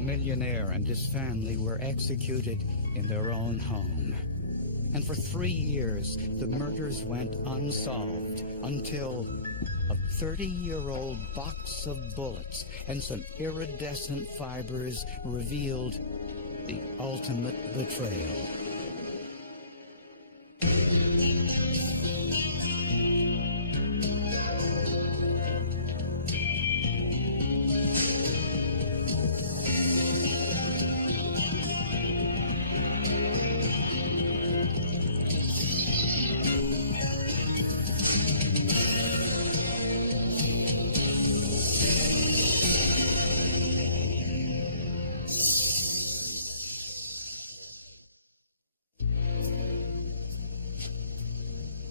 millionaire and his family were executed in their own home. And for 3 years, the murders went unsolved until a 30-year-old box of bullets and some iridescent fibers revealed the ultimate betrayal.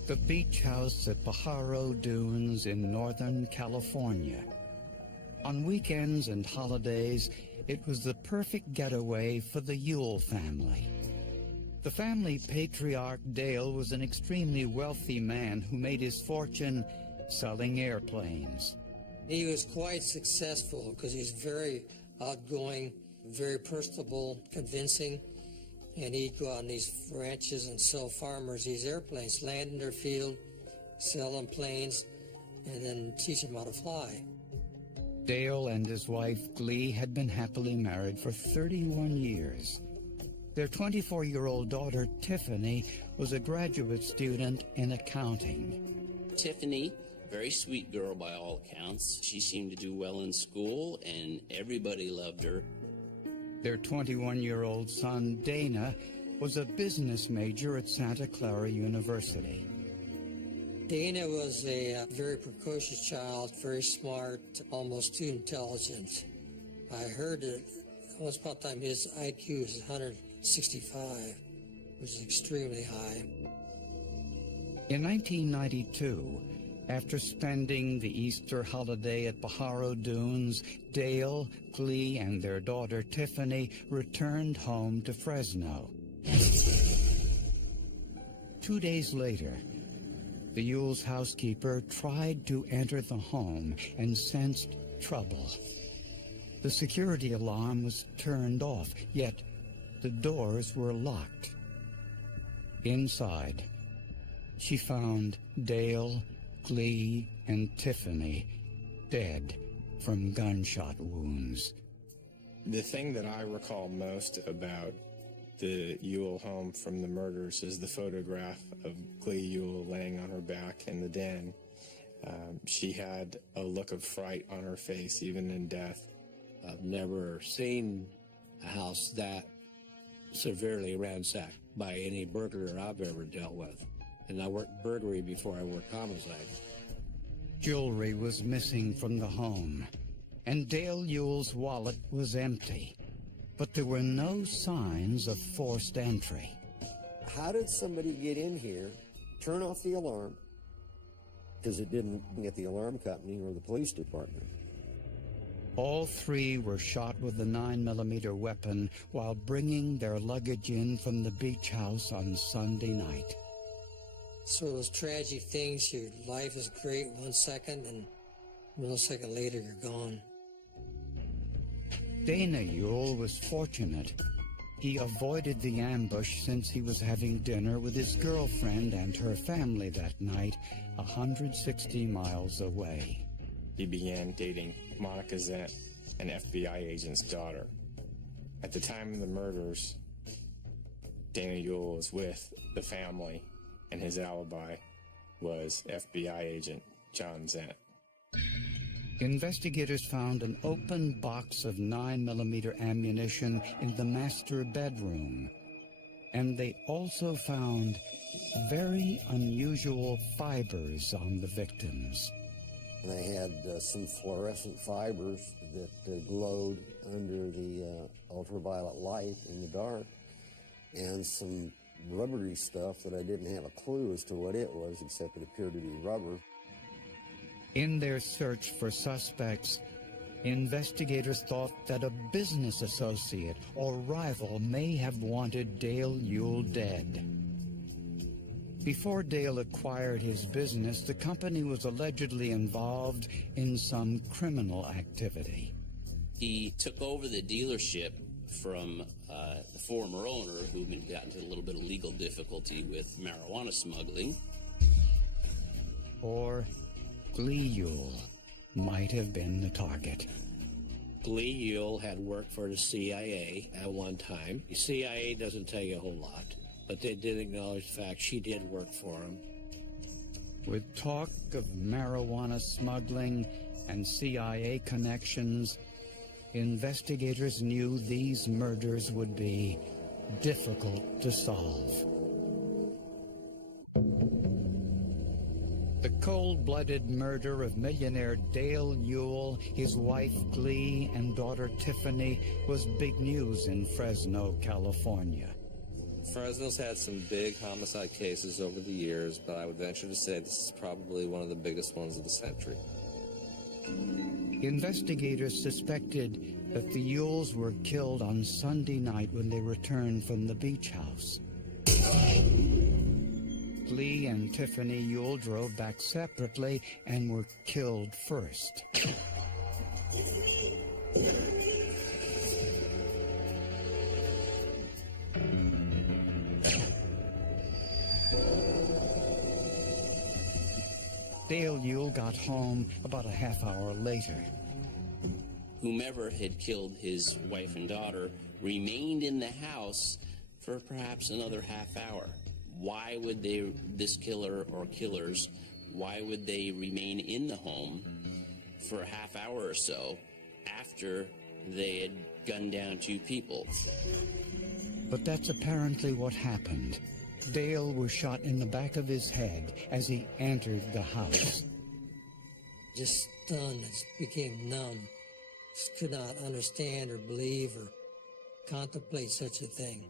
The beach house at Pajaro Dunes in Northern California. On weekends and holidays, it was the perfect getaway for the Ewell family. The family patriarch Dale was an extremely wealthy man who made his fortune selling airplanes. He was quite successful because he's very outgoing, very personable, convincing. And he'd go out on these ranches and sell farmers these airplanes, land in their field, sell them planes, and then teach them how to fly. Dale and his wife, Glee, had been happily married for 31 years. Their 24-year-old daughter, Tiffany, was a graduate student in accounting. Tiffany, very sweet girl by all accounts. She seemed to do well in school, and everybody loved her. Their 21-year-old son, Dana, was a business major at Santa Clara University. Dana was a very precocious child, very smart, almost too intelligent. I heard that once upon a time his IQ was 165, which is extremely high. In 1992, after spending the Easter holiday at Pajaro Dunes, Dale, Glee, and their daughter Tiffany returned home to Fresno. 2 days later, the Ewell's housekeeper tried to enter the home and sensed trouble. The security alarm was turned off, yet the doors were locked. Inside, she found Dale, Glee, and Tiffany dead from gunshot wounds. The thing that I recall most about the Ewell home from the murders is the photograph of Glee Ewell laying on her back in the den. She had a look of fright on her face, even in death. I've never seen a house that severely ransacked by any burglar I've ever dealt with. And I worked burglary before I worked homicide. Jewelry was missing from the home, and Dale Ewell's wallet was empty. But there were no signs of forced entry. How did somebody get in here, turn off the alarm, because it didn't get the alarm company or the police department? All three were shot with a 9mm weapon while bringing their luggage in from the beach house on Sunday night. So those tragic things, your life is great 1 second, and a millisecond later you're gone. Dana Ewell was fortunate. He avoided the ambush since he was having dinner with his girlfriend and her family that night, 160 miles away. He began dating Monica Zent, an FBI agent's daughter. At the time of the murders, Dana Ewell was with the family, and his alibi was FBI agent John Zent. Investigators found an open box of 9mm ammunition in the master bedroom, and they also found very unusual fibers on the victims. They had some fluorescent fibers that glowed under the ultraviolet light in the dark, and some rubbery stuff that I didn't have a clue as to what it was, except it appeared to be rubber. In their search for suspects, investigators thought that a business associate or rival may have wanted Dale Ewell dead. Before Dale acquired his business, the company was allegedly involved in some criminal activity. He took over the dealership from the former owner, who had gotten into a little bit of legal difficulty with marijuana smuggling. Or Glee Yule might have been the target. Glee Yule had worked for the CIA at one time. The CIA doesn't tell you a whole lot, but they did acknowledge the fact she did work for him. With talk of marijuana smuggling and CIA connections, investigators knew these murders would be difficult to solve. The cold-blooded murder of millionaire Dale Yule, his wife Glee, and daughter Tiffany was big news in Fresno, California. Fresno's had some big homicide cases over the years, but I would venture to say this is probably one of the biggest ones of the century. Investigators suspected that the Yules were killed on Sunday night when they returned from the beach house. Glee and Tiffany Yule drove back separately and were killed first. Dale Yule got home about a half hour later. Whomever had killed his wife and daughter remained in the house for perhaps another half hour. Why would this killer or killers, why would they remain in the home for a half hour or so after they had gunned down two people? But that's apparently what happened. Dale was shot in the back of his head as he entered the house. Just stunned, just became numb. Just could not understand or believe or contemplate such a thing.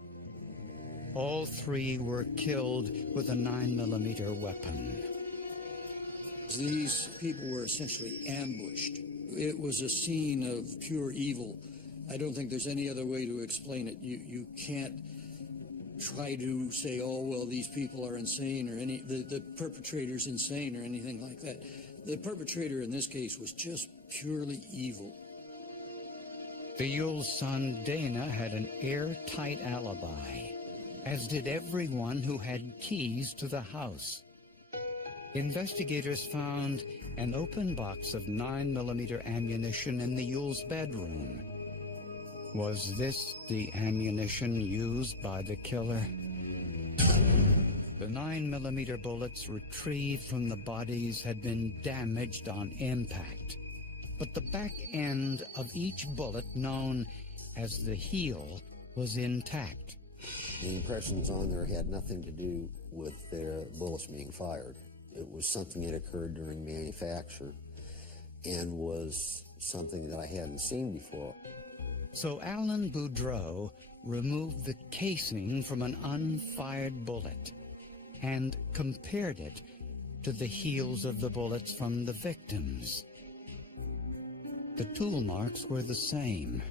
All three were killed with a 9mm weapon. These people were essentially ambushed. It was a scene of pure evil. I don't think there's any other way to explain it. You can't try to say, oh, well, these people are insane, or the perpetrator's insane, or anything like that. The perpetrator in this case was just purely evil. The Yule's son, Dana, had an airtight alibi, as did everyone who had keys to the house. Investigators found an open box of 9mm ammunition in the Yule's bedroom. Was this the ammunition used by the killer? The 9mm bullets retrieved from the bodies had been damaged on impact, but the back end of each bullet, known as the heel, was intact. The impressions on there had nothing to do with the bullets being fired. It was something that occurred during manufacture and was something that I hadn't seen before. So Alan Boudreau removed the casing from an unfired bullet and compared it to the heels of the bullets from the victims. The tool marks were the same.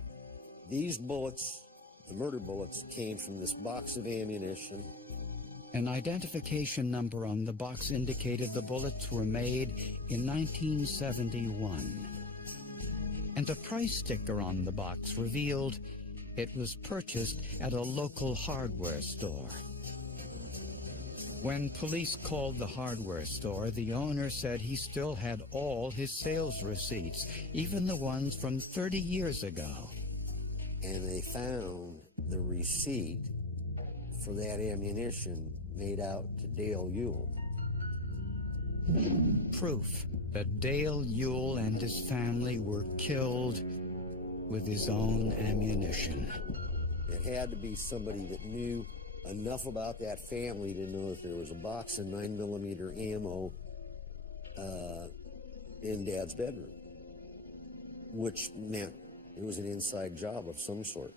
These bullets, the murder bullets, came from this box of ammunition. An identification number on the box indicated the bullets were made in 1971. And a price sticker on the box revealed it was purchased at a local hardware store. When police called the hardware store, the owner said he still had all his sales receipts, even the ones from 30 years ago. And they found the receipt for that ammunition made out to Dale Yule. Proof that Dale Yule and his family were killed with his own ammunition. It had to be somebody that knew enough about that family to know that there was a box of 9mm ammo in Dad's bedroom, which meant it was an inside job of some sort.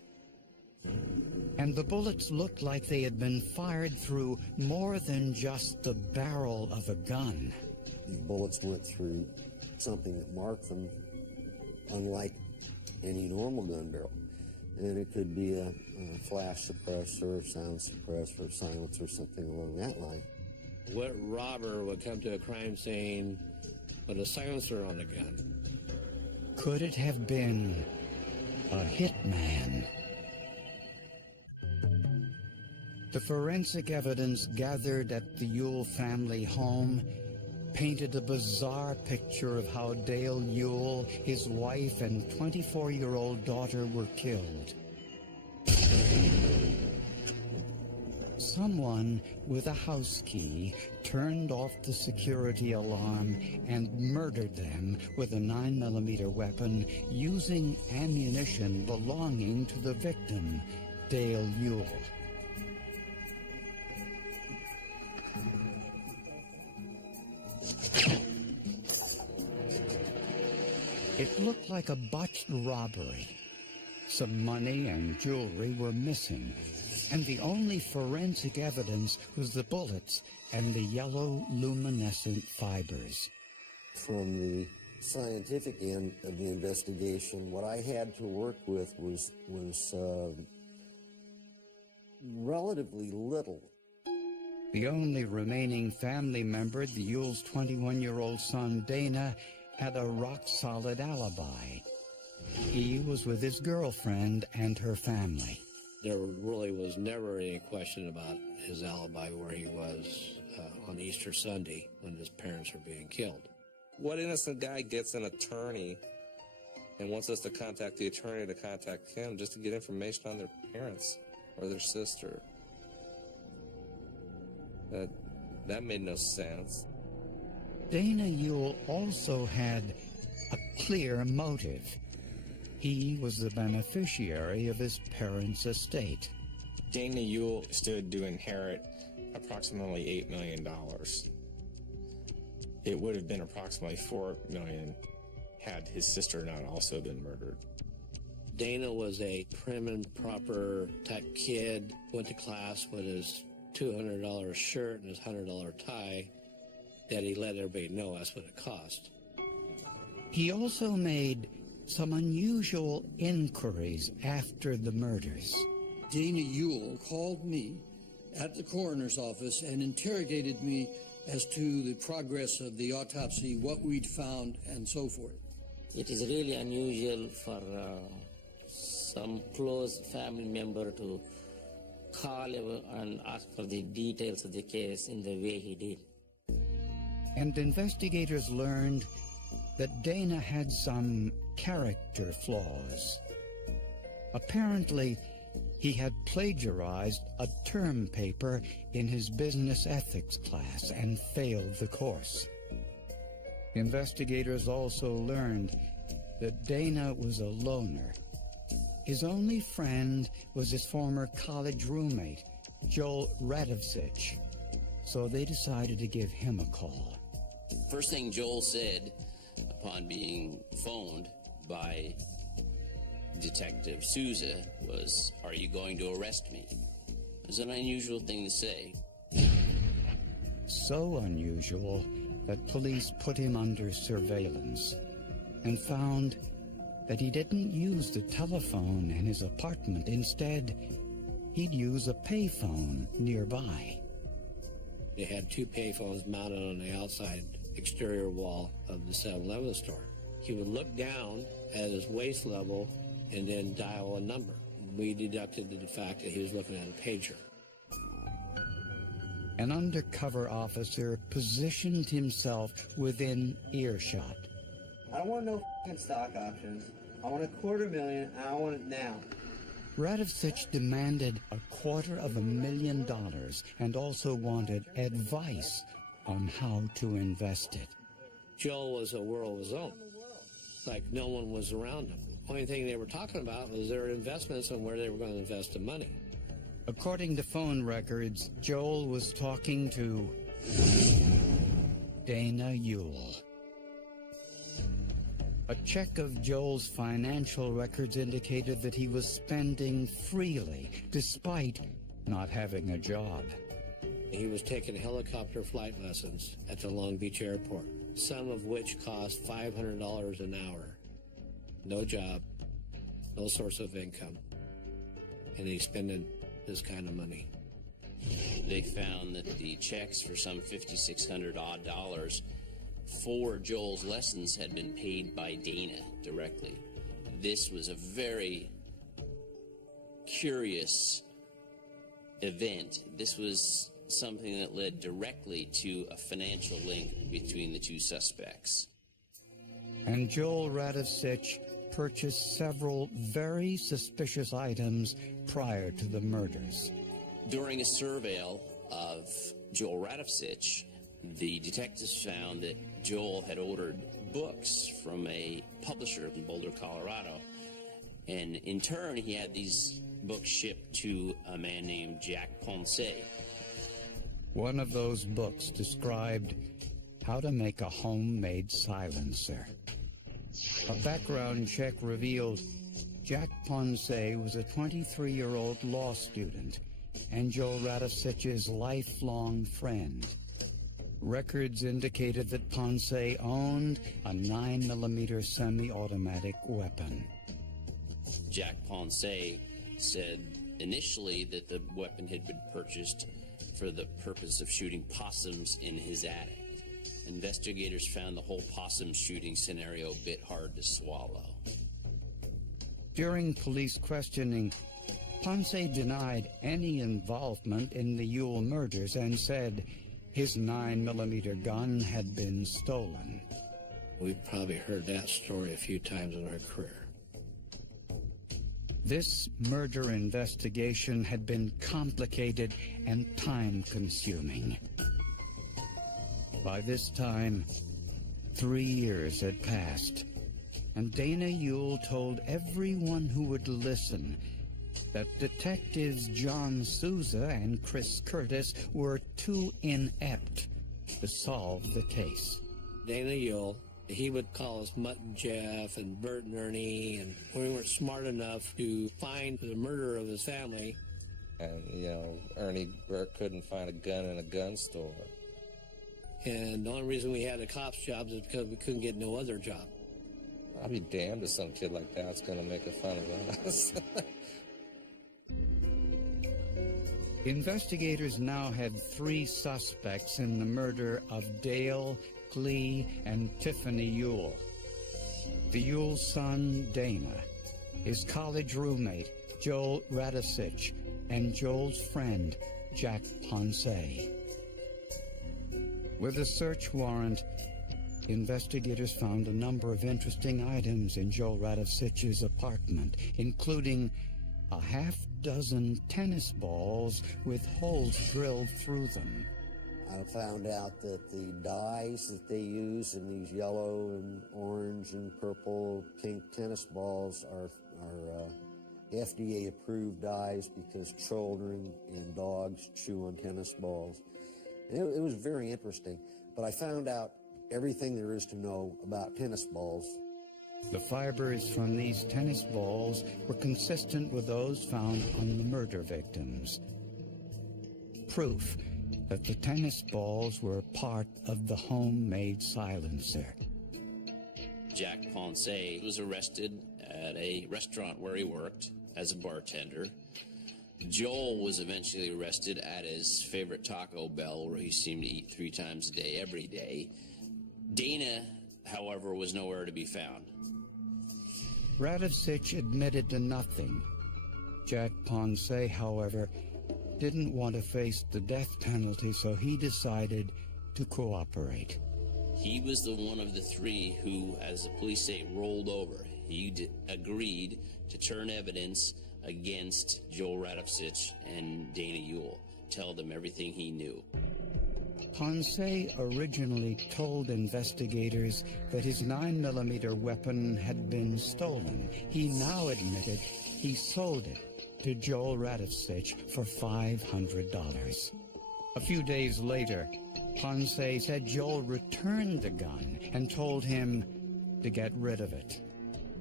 And the bullets looked like they had been fired through more than just the barrel of a gun. These bullets went through something that marked them unlike any normal gun barrel. And it could be a flash suppressor, sound suppressor, silencer, something along that line. What robber would come to a crime scene with a silencer on the gun? Could it have been a hitman. The forensic evidence gathered at the Ewell family home painted a bizarre picture of how Dale Ewell, his wife, and 24-year-old daughter were killed. Someone with a house key turned off the security alarm and murdered them with a 9mm weapon using ammunition belonging to the victim, Dale Ewell. It looked like a botched robbery. Some money and jewelry were missing, and the only forensic evidence was the bullets and the yellow luminescent fibers. From the scientific end of the investigation, what I had to work with was relatively little. The only remaining family member, the Ewell's 21-year-old son, Dana, had a rock-solid alibi. He was with his girlfriend and her family. There really was never any question about his alibi, where he was on Easter Sunday when his parents were being killed. What innocent guy gets an attorney and wants us to contact the attorney to contact him just to get information on their parents or their sister? That made no sense. Dana Ewell also had a clear motive. He was the beneficiary of his parents' estate. Dana Ewell stood to inherit approximately $8 million. It would have been approximately $4 million had his sister not also been murdered. Dana was a prim and proper type kid, went to class with his $200 shirt and his $100 tie. That he let everybody know that's what it cost. He also made some unusual inquiries after the murders. Dana Ewell called me at the coroner's office and interrogated me as to the progress of the autopsy, what we'd found, and so forth. It is really unusual for some close family member to call and ask for the details of the case in the way he did. And investigators learned that Dana had some character flaws. Apparently, he had plagiarized a term paper in his business ethics class and failed the course. Investigators also learned that Dana was a loner. His only friend was his former college roommate, Joel Radovsich, so they decided to give him a call. First thing Joel said upon being phoned by Detective Souza was, "Are you going to arrest me?" It was an unusual thing to say. So unusual that police put him under surveillance and found that he didn't use the telephone in his apartment. Instead, he'd use a payphone nearby. They had two payphones mounted on the outside exterior wall of the 7-Eleven store. He would look down at his waist level and then dial a number. We deducted the fact that he was looking at a pager. An undercover officer positioned himself within earshot. I don't want no f***ing stock options. I want $250,000 and I want it now. Radovsich demanded $250,000 and also wanted advice on how to invest it. Joel was a world of his own. Like no one was around him. The only thing they were talking about was their investments and where they were going to invest the money. According to phone records, Joel was talking to Dana Ewell. A check of Joel's financial records indicated that he was spending freely, despite not having a job. He was taking helicopter flight lessons at the Long Beach airport, some of which cost $500 an hour. No job, no source of income, and he's spending this kind of money. They found that the checks for some $5,600 odd for Joel's lessons had been paid by Dana directly. this was a very curious event. This was something that led directly to a financial link between the two suspects. And Joel Radovich purchased several very suspicious items prior to the murders. During a surveil of Joel Radovich, the detectives found that Joel had ordered books from a publisher in Boulder, Colorado. And in turn, he had these books shipped to a man named Jack Ponce. One of those books described how to make a homemade silencer. A background check revealed Jack Ponce was a 23-year-old law student and Joel Radovich's lifelong friend. Records indicated that Ponce owned a 9mm semi-automatic weapon. Jack Ponce said initially that the weapon had been purchased for the purpose of shooting possums in his attic. Investigators found the whole possum shooting scenario a bit hard to swallow. During police questioning, Ponce denied any involvement in the Ewell murders and said his 9mm gun had been stolen. We've probably heard that story a few times in our career. This murder investigation had been complicated and time-consuming. By this time, 3 years had passed, and Dana Ewell told everyone who would listen that detectives John Souza and Chris Curtis were too inept to solve the case. Dana Ewell, he would call us Mutt and Jeff and Bert and Ernie, and we weren't smart enough to find the murderer of his family. And, you know, Ernie Bert couldn't find a gun in a gun store. And the only reason we had the cops' jobs is because we couldn't get no other job. I'd be damned if some kid like that's going to make a fun of us. Investigators now had 3 suspects in the murder of Dale, Clee, and Tiffany Ewell. The Ewell son, Dana, his college roommate, Joel Radovich, and Joel's friend, Jack Ponce. With a search warrant, investigators found a number of interesting items in Joel Radovich's apartment, including a half-dozen tennis balls with holes drilled through them. I found out that the dyes that they use in these yellow and orange and purple, pink tennis balls are FDA-approved dyes because children and dogs chew on tennis balls. And it was very interesting, but I found out everything there is to know about tennis balls. The fibers from these tennis balls were consistent with those found on the murder victims. Proof that the tennis balls were part of the homemade silencer. Jack Ponce was arrested at a restaurant where he worked as a bartender. Joel was eventually arrested at his favorite Taco Bell, where he seemed to eat 3 times a day, every day. Dana, however, was nowhere to be found. Radovich admitted to nothing. Jack Ponce, however, didn't want to face the death penalty, so he decided to cooperate. He was the one of the 3 who, as the police say, rolled over. He agreed to turn evidence against Joel Radovich and Dana Ewell, tell them everything he knew. Ponce originally told investigators that his 9mm weapon had been stolen. He now admitted he sold it to Joel Radovich for $500. A few days later, Ponce said Joel returned the gun and told him to get rid of it.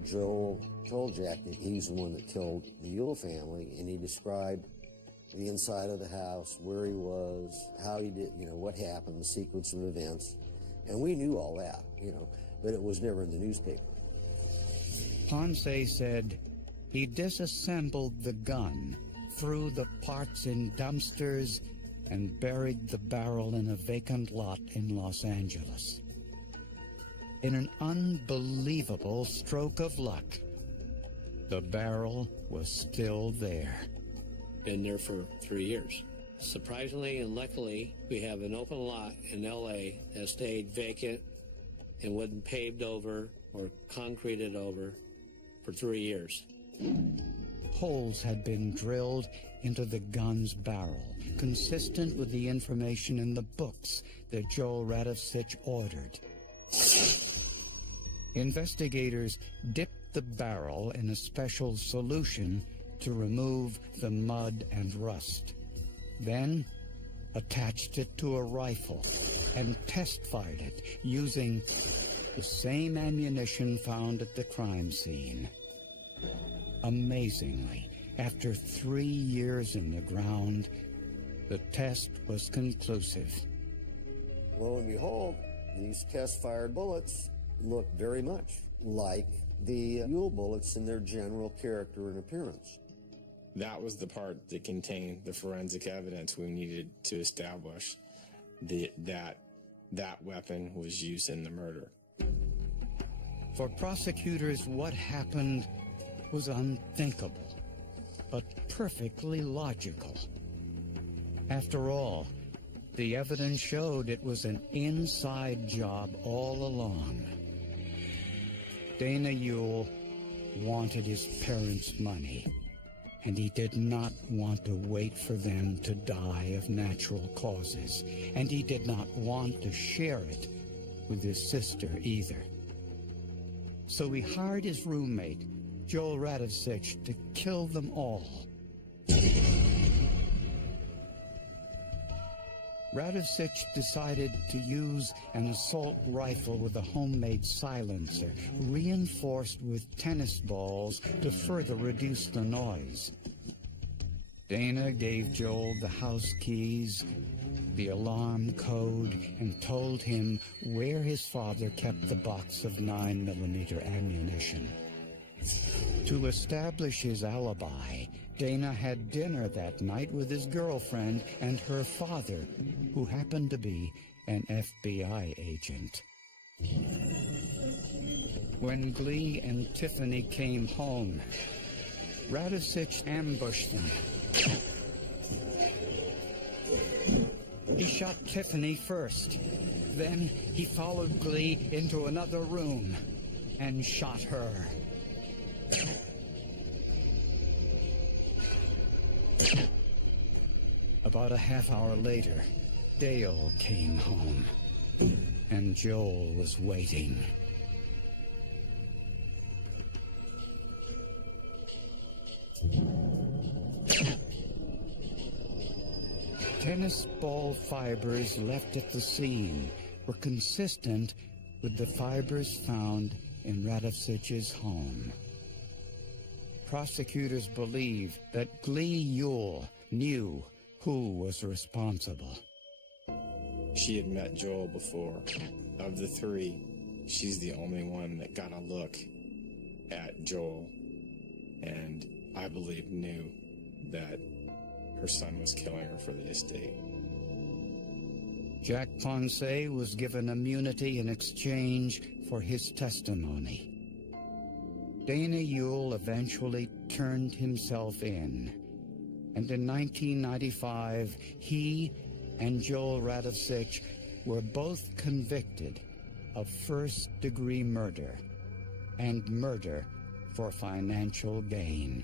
Joel told Jack that he's the one that killed the Ewell family, and he described the inside of the house, where he was, how he did, what happened, the sequence of events. And we knew all that, but it was never in the newspaper. Ponce said he disassembled the gun, threw the parts in dumpsters, and buried the barrel in a vacant lot in Los Angeles. In an unbelievable stroke of luck, The barrel was still there. Been there for 3 years. Surprisingly and luckily, we have an open lot in L.A. that stayed vacant and wasn't paved over or concreted over for 3 years. Holes had been drilled into the gun's barrel, consistent with the information in the books that Joel Radovsich ordered. Investigators dipped the barrel in a special solution to remove the mud and rust. Then attached it to a rifle and test-fired it using the same ammunition found at the crime scene. Amazingly, after 3 years in the ground, the test was conclusive. Lo and behold, these test-fired bullets look very much like the Ewell bullets in their general character and appearance. That was the part that contained the forensic evidence we needed to establish that weapon was used in the murder. For prosecutors, what happened was unthinkable, but perfectly logical. After all, the evidence showed it was an inside job all along. Dana Ewell wanted his parents' money, and he did not want to wait for them to die of natural causes, and he did not want to share it with his sister either. So he hired his roommate, Joel Radovsich, to kill them all. Radovsich decided to use an assault rifle with a homemade silencer, reinforced with tennis balls to further reduce the noise. Dana gave Joel the house keys, the alarm code, and told him where his father kept the box of 9mm ammunition. To establish his alibi, Dana had dinner that night with his girlfriend and her father, who happened to be an FBI agent. When Glee and Tiffany came home, Radovsich ambushed them. He shot Tiffany first. Then he followed Glee into another room and shot her. About a half hour later, Dale came home, and Joel was waiting. Tennis ball fibers left at the scene were consistent with the fibers found in Radovsich's home. Prosecutors believe that Glee Ewell knew who was responsible. She had met Joel before. Of the three, she's the only one that got a look at Joel, and I believe knew that her son was killing her for the estate. Jack Ponce was given immunity in exchange for his testimony. Dana Ewell eventually turned himself in, and in 1995, he and Joel Radovsich were both convicted of first-degree murder and murder for financial gain.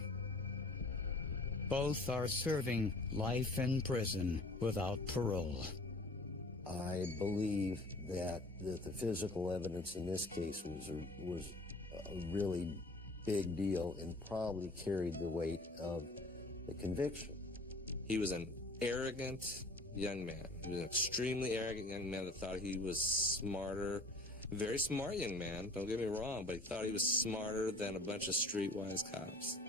Both are serving life in prison without parole. I believe that the physical evidence in this case was a really big deal and probably carried the weight of the conviction. He was an arrogant young man. He was an extremely arrogant young man that thought he was smarter. Very smart young man, don't get me wrong, but he thought he was smarter than a bunch of streetwise cops.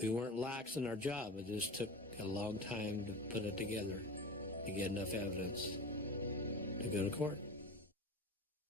We weren't lax in our job. It just took a long time to put it together, to get enough evidence to go to court.